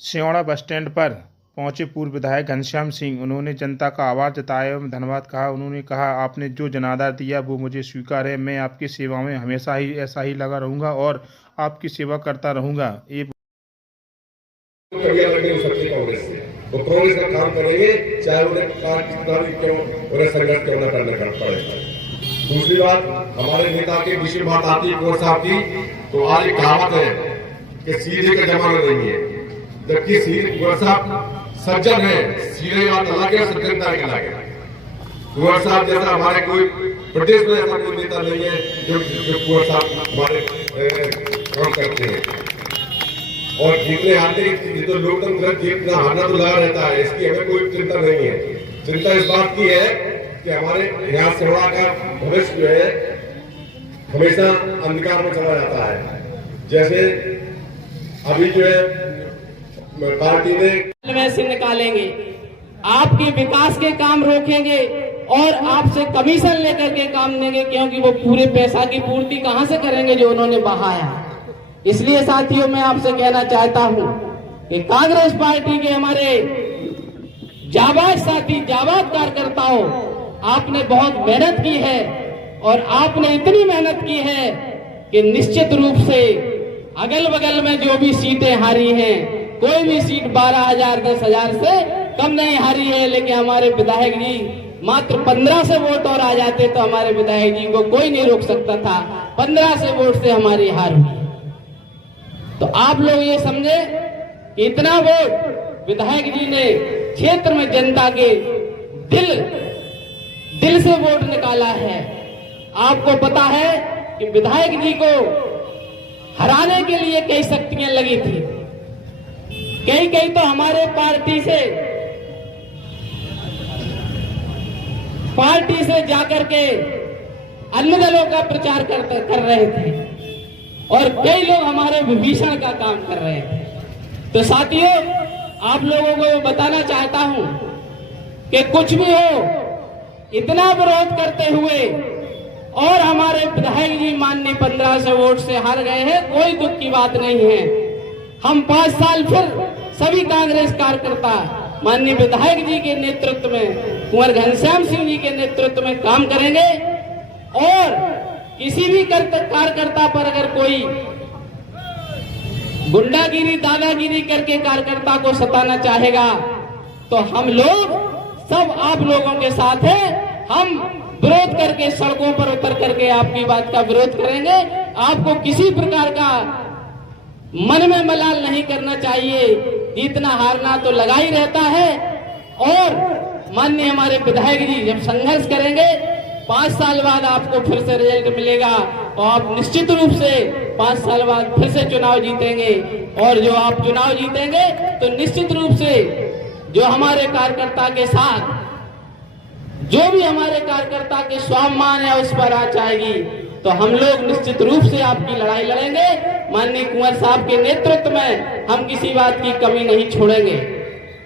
सियोड़ा bus stand पर पहुंचे पूर्व विधायक घनश्याम सिंह। उन्होंने जनता का आभार जताया एवं धन्यवाद कहा। उन्होंने कहा, आपने जो जनाधार दिया वो मुझे स्वीकार है। मैं आपकी सेवा में हमेशा ही ऐसा ही लगा रहूंगा और आपकी सेवा करता रहूंगा। वो कांग्रेस का काम करेंगे, चाहे उन्हें कितना भी क्यों उन्हें संघर्ष क्यों न करना पड़े। दूसरी बात, हमारे नेता की विशेष बात आती है कुंवर साहब की, तो आज एक कहावत है कि सीधे का जमाना नहीं है। जबकि कुंवर साहब सज्जन है, सीधे बात अलग है, सज्जनता के अलग है। कुंवर साहब जैसा हमारे कोई प्रदेश में ऐसा कोई नेता नहीं है जो कुंवर साहब हमारे काम करते हैं। और जीतने हारने की तो लोकतंत्र जीतना हारना तो लगा रहता है, इसकी हमें कोई चिंता नहीं है। चिंता इस बात की है कि हमारे यहाँ सेवा का भविष्य जो है हमेशा अंधकार में चला जाता है। जैसे अभी जो है पार्टी ने से निकालेंगे, आपके विकास के काम रोकेंगे और आपसे कमीशन लेकर के काम देंगे, क्योंकि वो पूरे पैसा की पूर्ति कहां से करेंगे जो उन्होंने बहाया। इसलिए साथियों, मैं आपसे कहना चाहता हूं कि कांग्रेस पार्टी के हमारे जाबाज साथी, जाबाज कार्यकर्ताओं, आपने बहुत मेहनत की है और आपने इतनी मेहनत की है कि निश्चित रूप से अगल बगल में जो भी सीटें हारी हैं, कोई भी सीट 12,000 10,000 से कम नहीं हारी है। लेकिन हमारे विधायक जी मात्र 15 से वोट और आ जाते तो हमारे विधायक जी को कोई नहीं रोक सकता था। 15 से वोट से हमारी हार हुई। तो आप लोग ये समझे कि इतना वोट विधायक जी ने क्षेत्र में जनता के दिल से वोट निकाला है। आपको पता है कि विधायक जी को हराने के लिए कई शक्तियां लगी थी, कई तो हमारे पार्टी से जाकर के अन्य दलों का प्रचार कर रहे थे और कई लोग हमारे विभीषण का काम कर रहे थे। तो साथियों, आप लोगों को बताना चाहता हूं कि कुछ भी हो, इतना विरोध करते हुए और हमारे विधायक जी माननीय 15 से वोट से हार गए हैं, कोई दुख की बात नहीं है। हम 5 साल फिर सभी कांग्रेस कार्यकर्ता माननीय विधायक जी के नेतृत्व में, कुंवर घनश्याम सिंह जी के नेतृत्व में काम करेंगे और किसी भी कार्यकर्ता पर अगर कोई गुंडागिरी, दादागिरी करके कार्यकर्ता को सताना चाहेगा तो हम लोग सब आप लोगों के साथ हैं। हम विरोध करके सड़कों पर उतर करके आपकी बात का विरोध करेंगे। आपको किसी प्रकार का मन में मलाल नहीं करना चाहिए। जीतना हारना तो लगा ही रहता है और माननीय हमारे विधायक जी जब संघर्ष करेंगे, 5 साल बाद आपको फिर से रिजल्ट मिलेगा और आप निश्चित रूप से 5 साल बाद फिर से चुनाव जीतेंगे। और जो आप चुनाव जीतेंगे तो निश्चित रूप से जो हमारे कार्यकर्ता के साथ, जो भी हमारे कार्यकर्ता के स्वाभिमान है उस पर आ जाएगी। तो हम लोग निश्चित रूप से आपकी लड़ाई लड़ेंगे। माननीय कुंवर साहब के नेतृत्व में हम किसी बात की कमी नहीं छोड़ेंगे।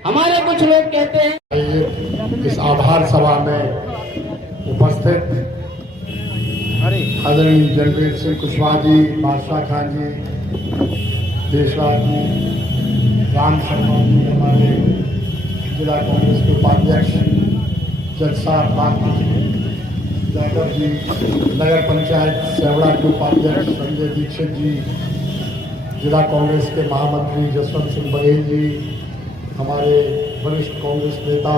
हमारे कुछ लोग कहते हैं इस आभार सभा में उपस्थित आदरणीय जनवीर सिंह कुशवाहा जी, बादशाह खान जी, देशराज जी, राम शर्मा जी, हमारे जिला कांग्रेस के उपाध्यक्ष जज साहब यादव जी, नगर पंचायत सेवड़ा के उपाध्यक्ष संजय दीक्षित जी, जिला कांग्रेस के महामंत्री जसवंत सिंह बघेल जी, हमारे वरिष्ठ कांग्रेस नेता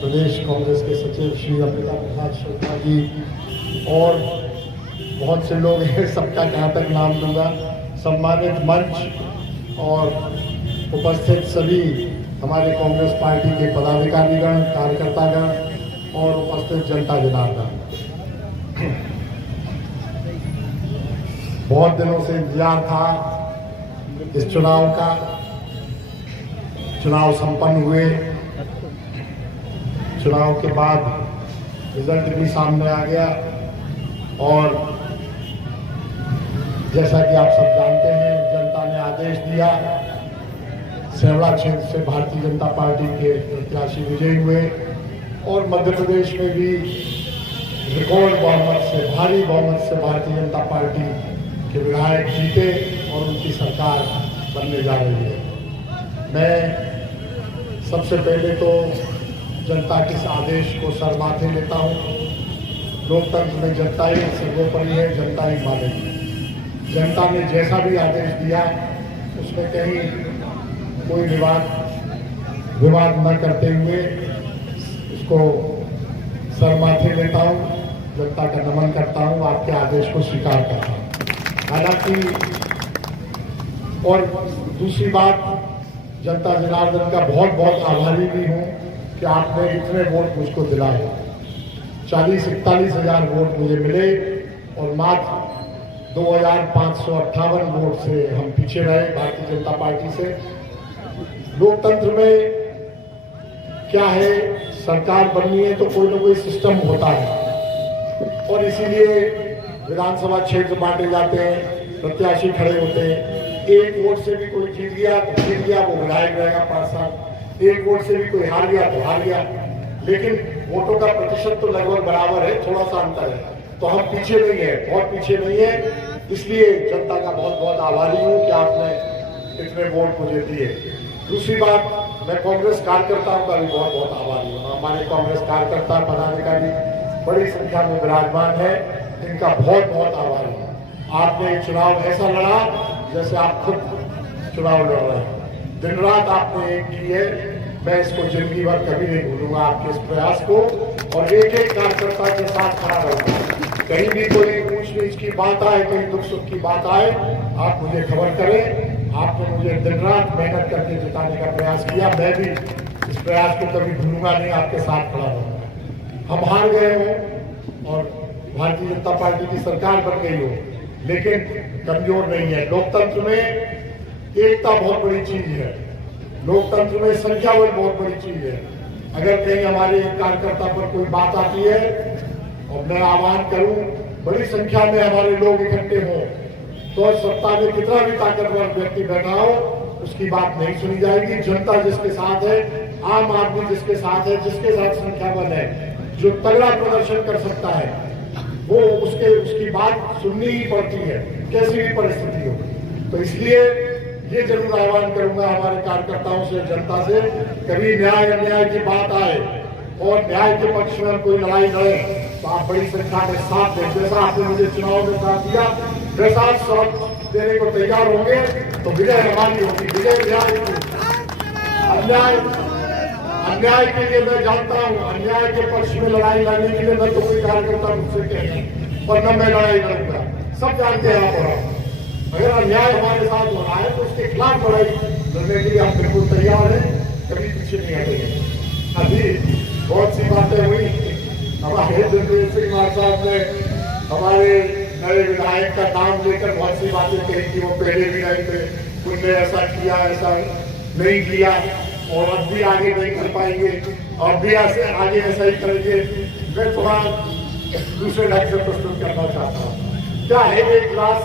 प्रदेश कांग्रेस के सचिव श्री अमृता प्रसाद शुक्ला जी और बहुत से लोग हैं, सबका कहाँ तक नाम दूंगा। सम्मानित मंच और उपस्थित सभी हमारे कांग्रेस पार्टी के पदाधिकारीगण, कार्यकर्तागण और उपस्थित जनता जनार्दन, बहुत दिनों से इंतजार था इस चुनाव का। चुनाव संपन्न हुए, चुनाव के बाद रिजल्ट भी सामने आ गया और जैसा कि आप सब जानते हैं, जनता ने आदेश दिया, सेवड़ा क्षेत्र से भारतीय जनता पार्टी के प्रत्याशी विजयी हुए और मध्य प्रदेश में भी रिकॉर्ड बहुमत से, भारी बहुमत से भारतीय जनता पार्टी के विधायक जीते और उनकी सरकार बनने जा रही है। मैं सबसे पहले तो जनता के इस आदेश को सर माथे लेता हूँ। लोकतंत्र में जनता ही सर्वोपरि है, जनता ही मानेगी। जनता ने जैसा भी आदेश दिया उसमें कहीं कोई विवाद न करते हुए उसको सर माथे लेता हूँ, जनता का नमन करता हूँ, आपके आदेश को स्वीकार करता हूँ। हालांकि और दूसरी बात, जनता जनार्दन का बहुत बहुत आभारी भी हूँ कि आपने इतने वोट मुझको दिलाए। 40-41 हज़ार वोट मुझे मिले और मात्र 2558 वोट से हम पीछे रहे भारतीय जनता पार्टी से। लोकतंत्र में क्या है, सरकार बननी है तो कोई ना कोई सिस्टम होता है और इसीलिए विधानसभा क्षेत्र बांटे जाते हैं, प्रत्याशी खड़े होते हैं। एक वोट से भी कोई जीत गया तो जीत गया, वो विधायक रहेगा 5 साल। एक वोट से भी कोई हार गया तो हार गया, लेकिन वोटों का प्रतिशत तो लगभग बराबर है, थोड़ा सा अंतर है। तो हम पीछे नहीं है, बहुत पीछे नहीं है। इसलिए जनता का बहुत बहुत आभारी हूँ कि आपने इतने वोट मुझे दिए। दूसरी बात, मैं कांग्रेस कार्यकर्ताओं का भी बहुत बहुत आभारी हूँ। हमारे कांग्रेस कार्यकर्ता पदाधिकारी बड़ी संख्या में विराजमान है, इनका बहुत बहुत आभारी हूँ। आपने चुनाव ऐसा लड़ा जैसे आप खुद चुनाव लड़ रहे हैं। दिन रात आपने एक की है, मैं इसको जिंदगी भर कभी नहीं भूलूंगा आपके इस प्रयास को। और एक एक कार्यकर्ता के साथ खड़ा रहूंगा। कहीं भी कोई ऊंच नीच की बात आए, कहीं दुख सुख की बात आए, आप मुझे खबर करें। आपने मुझे दिन रात मेहनत करके जिताने का प्रयास किया, मैं भी इस प्रयास को कभी भूलूंगा नहीं, आपके साथ खड़ा रहूंगा। हम हार गए हो और भारतीय जनता पार्टी की सरकार बन गई हो, लेकिन कमजोर नहीं है। लोकतंत्र में एकता बहुत बड़ी चीज है, लोकतंत्र में संख्या बल बहुत बड़ी चीज है। अगर कहीं हमारे कार्यकर्ता पर कोई बात आती है और मैं आह्वान करूं बड़ी संख्या में हमारे लोग इकट्ठे हों, तो सत्ता में कितना भी ताकतवर व्यक्ति बैठा हो उसकी बात नहीं सुनी जाएगी। जनता जिसके साथ है, आम आदमी जिसके साथ है, जिसके साथ संख्या बल है, जो तगड़ा प्रदर्शन कर सकता है, वो उसकी बात सुननी ही पड़ती है, कैसी भी परिस्थिति हो। तो इसलिए ये जरूर आह्वान करूंगा हमारे कार्यकर्ताओं से, जनता से, कभी न्याय अन्याय की बात आए और न्याय के पक्ष में हम कोई लड़ाई लड़े तो आप बड़ी संख्या में साथ दें। जैसा आपने मुझे चुनाव में साथ दिया, वैसा आप साथ देने को तैयार होंगे तो विजय हमारी होगी, विजय न्याय की। अन्याय के लिए मैं जानता हूँ, अन्याय के पक्ष में लड़ाई लड़ने के लिए मैं तो कोई कार्यकर्ता मुझसे कहेगा और न मैं लड़ाई लड़ूंगा, सब जानते हैं आप। और अगर अन्याय हमारे साथ हो रहा है तो उसके खिलाफ लड़ाई लड़ने के लिए हम बिल्कुल तैयार हैं, कभी पीछे नहीं हटेंगे। अभी बहुत सी बातें हुई, हमारे दिलवीर सिंह मार साहब ने हमारे नए विधायक का नाम लेकर बहुत सी बातें कही कि वो पहले भी नहीं थे, उनने ऐसा किया, ऐसा नहीं किया और अब भी आगे नहीं कर पाएंगे, अब भी ऐसे आगे ऐसा ही करेंगे। मैं थोड़ा दूसरे ढंग से प्रस्तुत करना चाहता हूँ। क्या है, एक गिलास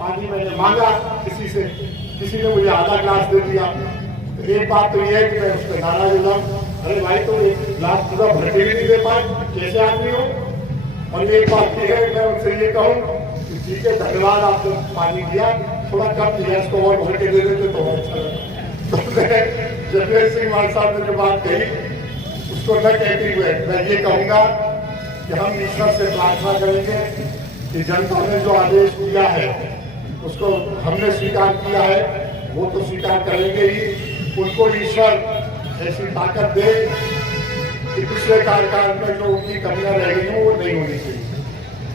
पानी मैंने मांगा किसी से, किसी ने मुझे आधा गिलास दे दिया। एक बात तो यह है कि मैं उस पर नाराज हो जाऊँ, अरे भाई तो एक गिलास पूरा भर के भी नहीं दे पाए, कैसे आदमी हो। और एक बात यह है, मैं उनसे ये कहूँ कि ठीक है, धन्यवाद, आपने पानी दिया, थोड़ा कम दिया, इसको और भर के दे देते तो अच्छा लगता। तो मैं जगदेव सिंह मान साहब ने जो बात कही उसको न कहते हुए मैं ये कहूँगा कि हम ईश्वर से प्रार्थना करेंगे कि जनता ने जो आदेश दिया है उसको हमने स्वीकार किया है, वो तो स्वीकार करेंगे ही। उनको ईश्वर ऐसी ताकत दे कि पिछले कार्यकाल में जो उनकी कमियां रह गई हैं वो नहीं होनी चाहिए।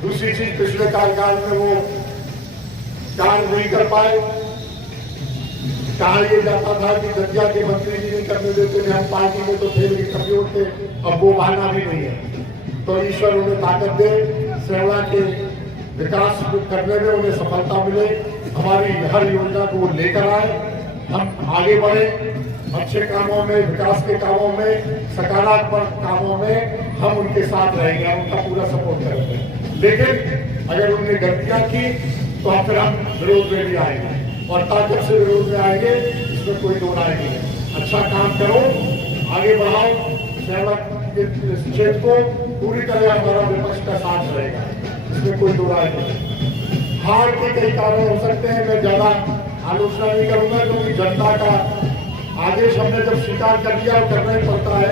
दूसरी चीज, पिछले कार्यकाल में वो कार्य नहीं कर पाए। कहा यह जाता था कि दतिया के मंत्री जी नहीं करने देते थे, हम पार्टी में तो थे लेकिन कमजोर थे, अब वो बहाना भी नहीं है। तो ईश्वर उन्हें ताकत दे, सेवा के विकास करने में उन्हें सफलता मिले, हमारी हर योजना को वो लेकर आए, हम आगे बढ़े, अच्छे कामों में, विकास के कामों में, सकारात्मक कामों में हम उनके साथ रहेंगे, हम उनका पूरा सपोर्ट करेंगे। लेकिन अगर उन्होंने गलतियां की तो फिर हम विरोध में भी आएंगे और ताकत से विरोध में आएंगे, इसमें कोई दो राय नहीं है। अच्छा काम करो, आगे बढ़ाओ, सहमत क्षेत्र को पूरी तरह हमारा विपक्ष का साथ रहेगा, इसमें कोई दो राय नहीं। हार के कई कारण हो सकते हैं, मैं ज्यादा आलोचना नहीं करूंगा क्योंकि जनता का आदेश हमने जब स्वीकार कर लिया और करना ही पड़ता है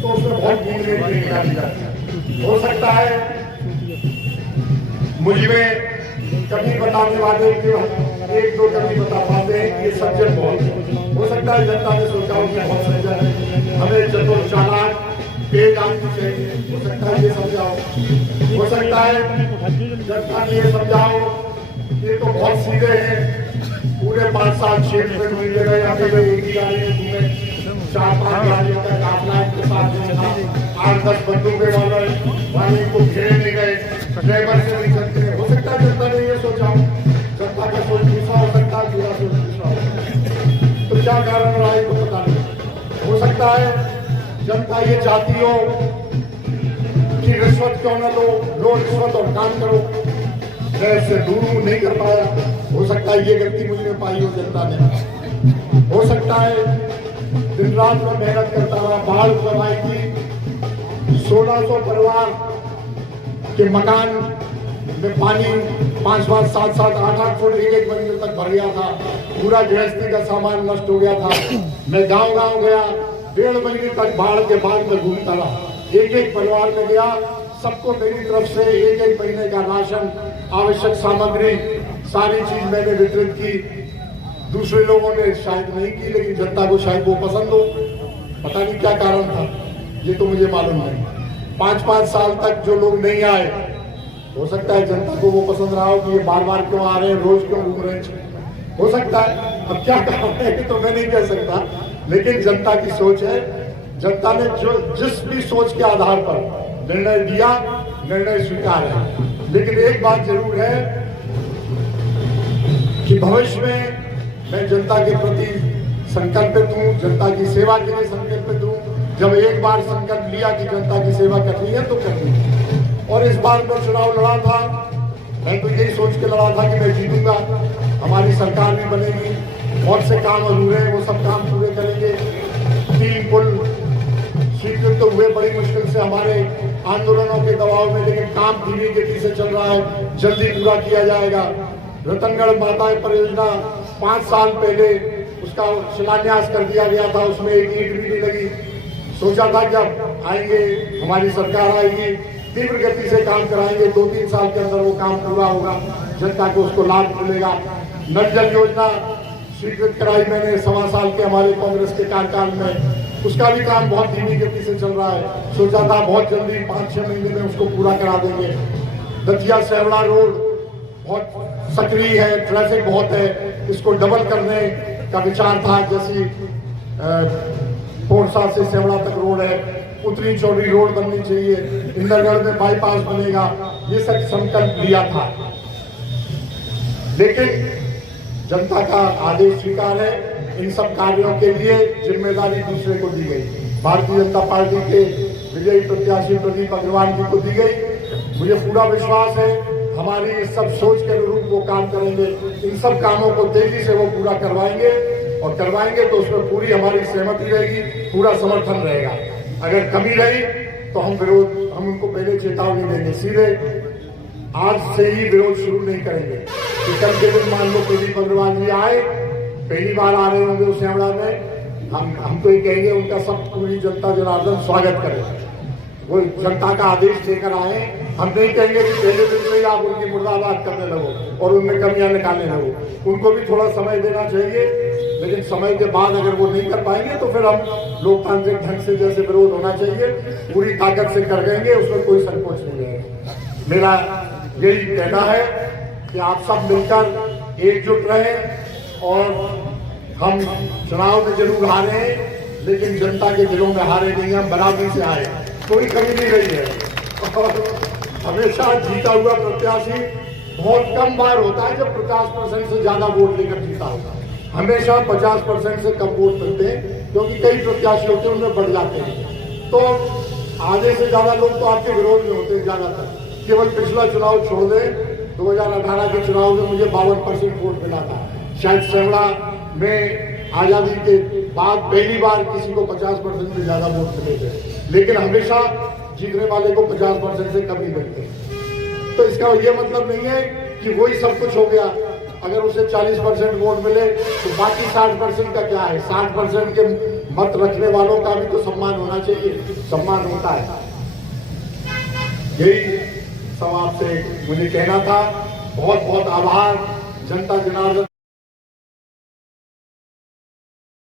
तो उसमें बहुत गूंज निकाली जाती है। हो सकता है मुझे कभी बताने वाले एक दो कभी बता पाते हैं कि ये सज्जन बहुत हो सकता है जनता ने सोचा हो कि बहुत सज्जन है, हमें चतुर चालाक तेज आदमी चाहिए, हो सकता है ये समझाओ। हो सकता है जनता ने ये समझाओ ये तो बहुत सीधे हैं, पूरे 5 साल 6 मिनट मिल गए, अकेले एक ही गाड़ी में घूमे, 4-5 गाड़ियों का काफला इनके साथ नहीं था, 8-10 बंदूकें वाले को घेरे नहीं गए, ड्राइवर से नहीं चलते। हो सकता है जनता ने ये सोचा, जनता का सोच दूसरा हो सकता है, पूरा सोच दूसरा हो सकता है। तो क्या कारण रहा है को पता नहीं। हो सकता है जनता ये चाहती हो कि रिश्वत क्यों न लो रिश्वत और काम करो, मैं इससे दूर हूं, नहीं कर पाया। हो सकता है ये गलती मुझे पाई हो जनता ने। हो सकता है दिन रात में मेहनत करता रहा, बाढ़ करवाई थी, 1600 परिवार के मकान में पानी 5-5, 7-7, 8-8 फुट एक मंजिल तक भर गया था, पूरा गृहस्थी का सामान नष्ट हो गया था। मैं गांव-गांव गया, 1.5 महीने तक बाढ़ के बाद में घूमता रहा, एक परिवार में गया, सबको मेरी तरफ से एक महीने का राशन, आवश्यक सामग्री, सारी चीज मैंने वितरित की। दूसरे लोगों ने शायद नहीं की, लेकिन जनता को शायद वो पसंद हो, पता नहीं क्या कारण था, ये तो मुझे मालूम नहीं। 5-5 साल तक जो लोग नहीं आए, हो सकता है जनता को वो पसंद रहा हो कि ये बार-बार क्यों आ रहे हैं, रोज क्यों घूम रहे हैं। हो सकता है, अब क्या कारण है तो मैं नहीं कह सकता, लेकिन जनता की सोच है। जनता ने जो जिस भी सोच के आधार पर निर्णय दिया, निर्णय स्वीकार है। लेकिन एक बात जरूर है कि भविष्य में मैं जनता के प्रति संकल्पित हूँ, जनता की सेवा के लिए संकल्पित हूँ। जब एक बार संकल्प लिया कि जनता की सेवा करनी है तो करनी है। और इस बार मैं चुनाव लड़ा था, मैं तो यही सोच के लड़ा था कि मैं जीतूंगा, हमारी सरकार भी बनेगी, बहुत से काम अधूरे हैं वो सब काम पूरे करेंगे। 3 पुल स्वीकृत तो हुए बड़ी मुश्किल से हमारे आंदोलनों के दबाव में, लेकिन काम धीमी गति से चल रहा है, जल्दी पूरा किया जाएगा। रतनगढ़ माता परियोजना 5 साल पहले उसका शिलान्यास कर दिया गया था, उसमें एक ईंट भी नहीं लगी। सोचा था कि अब आएंगे, हमारी सरकार आएगी, तीव्र गति से काम कराएंगे, 2-3 साल के अंदर वो काम पूरा होगा, जनता को उसको लाभ मिलेगा। नल जल योजना स्वीकृत कराई मैंने 1.25 साल के हमारे कांग्रेस के कार्यकाल में, उसका भी काम बहुत धीमी गति से चल रहा है। सोचा था बहुत जल्दी 5-6 महीने में उसको पूरा करा देंगे। दतिया सेवड़ा रोड बहुत सक्रिय है, ट्रैफिक बहुत है, इसको डबल करने का विचार था। जैसी पोरसा से सेवड़ा तक रोड है, उतनी चौड़ी रोड बननी चाहिए, इंदरगढ़ में बाईपास बनेगा, ये सब संकल्प लिया था। लेकिन जनता का आदेश स्वीकार है, इन सब कार्यों के लिए जिम्मेदारी दूसरे को दी गई, भारतीय जनता पार्टी के विजयी प्रत्याशी प्रदीप अग्रवाल जी को दी गई। मुझे पूरा विश्वास है हमारी इस सब सोच के अनुरूप वो काम करेंगे, इन सब कामों को तेजी से वो पूरा करवाएंगे, और करवाएंगे तो उसमें पूरी हमारी सहमति रहेगी, पूरा समर्थन रहेगा। अगर कमी रही तो हम उनको पहले चेतावनी देंगे, सीधे आज से ही विरोध शुरू नहीं करेंगे कि कल के दिन मान लो प्रदीप अग्रवाल जी आए, पहली बार आ रहे होंगे उस सेवड़ा में, हम तो ये कहेंगे उनका सब पूरी जनता जनार्दन स्वागत करे, वो जनता का आदेश लेकर आए। हम नहीं कहेंगे कि पहले दिन से ही आप उनकी मुर्दाबाद करने लगो और उनमें कमियां निकालने लगो, उनको भी थोड़ा समय देना चाहिए। लेकिन समय के बाद अगर वो नहीं कर पाएंगे तो फिर हम लोकतांत्रिक ढंग से जैसे विरोध होना चाहिए पूरी ताकत से कर देंगे, उसमें कोई संकोच नहीं रहेगा। मेरा यही कहना है कि आप सब मिलकर एकजुट रहें, और हम चुनाव में जरूर हारे हैं लेकिन जनता के दिलों में हारे नहीं, हम बराबरी से आए, कोई कमी नहीं रही है। और हमेशा जीता हुआ प्रत्याशी बहुत कम बार होता है जब 50% से ज्यादा वोट लेकर जीता होता है, हमेशा 50% से कम वोट मिलते हैं, क्योंकि कई प्रत्याशी होते हैं उनमें बढ़ जाते हैं। तो आधे से ज्यादा लोग तो आपके विरोध में होते हैं ज्यादातर। केवल पिछला चुनाव छोड़ दें, 2018 के चुनाव में मुझे 52% वोट मिला था, शायद सेवड़ा में आजादी के बाद पहली बार किसी को 50% से ज्यादा वोट मिले थे, लेकिन हमेशा जीतने वाले को 50% से कम ही मिलते। तो इसका ये मतलब नहीं है कि वही सब कुछ हो गया, अगर उसे 40% वोट मिले तो बाकी 60% का क्या है? 60% के मत रखने वालों का भी तो सम्मान होना चाहिए, सम्मान होता है। यही सब आपसे मुझे कहना था। बहुत बहुत आभार जनता जनार्दन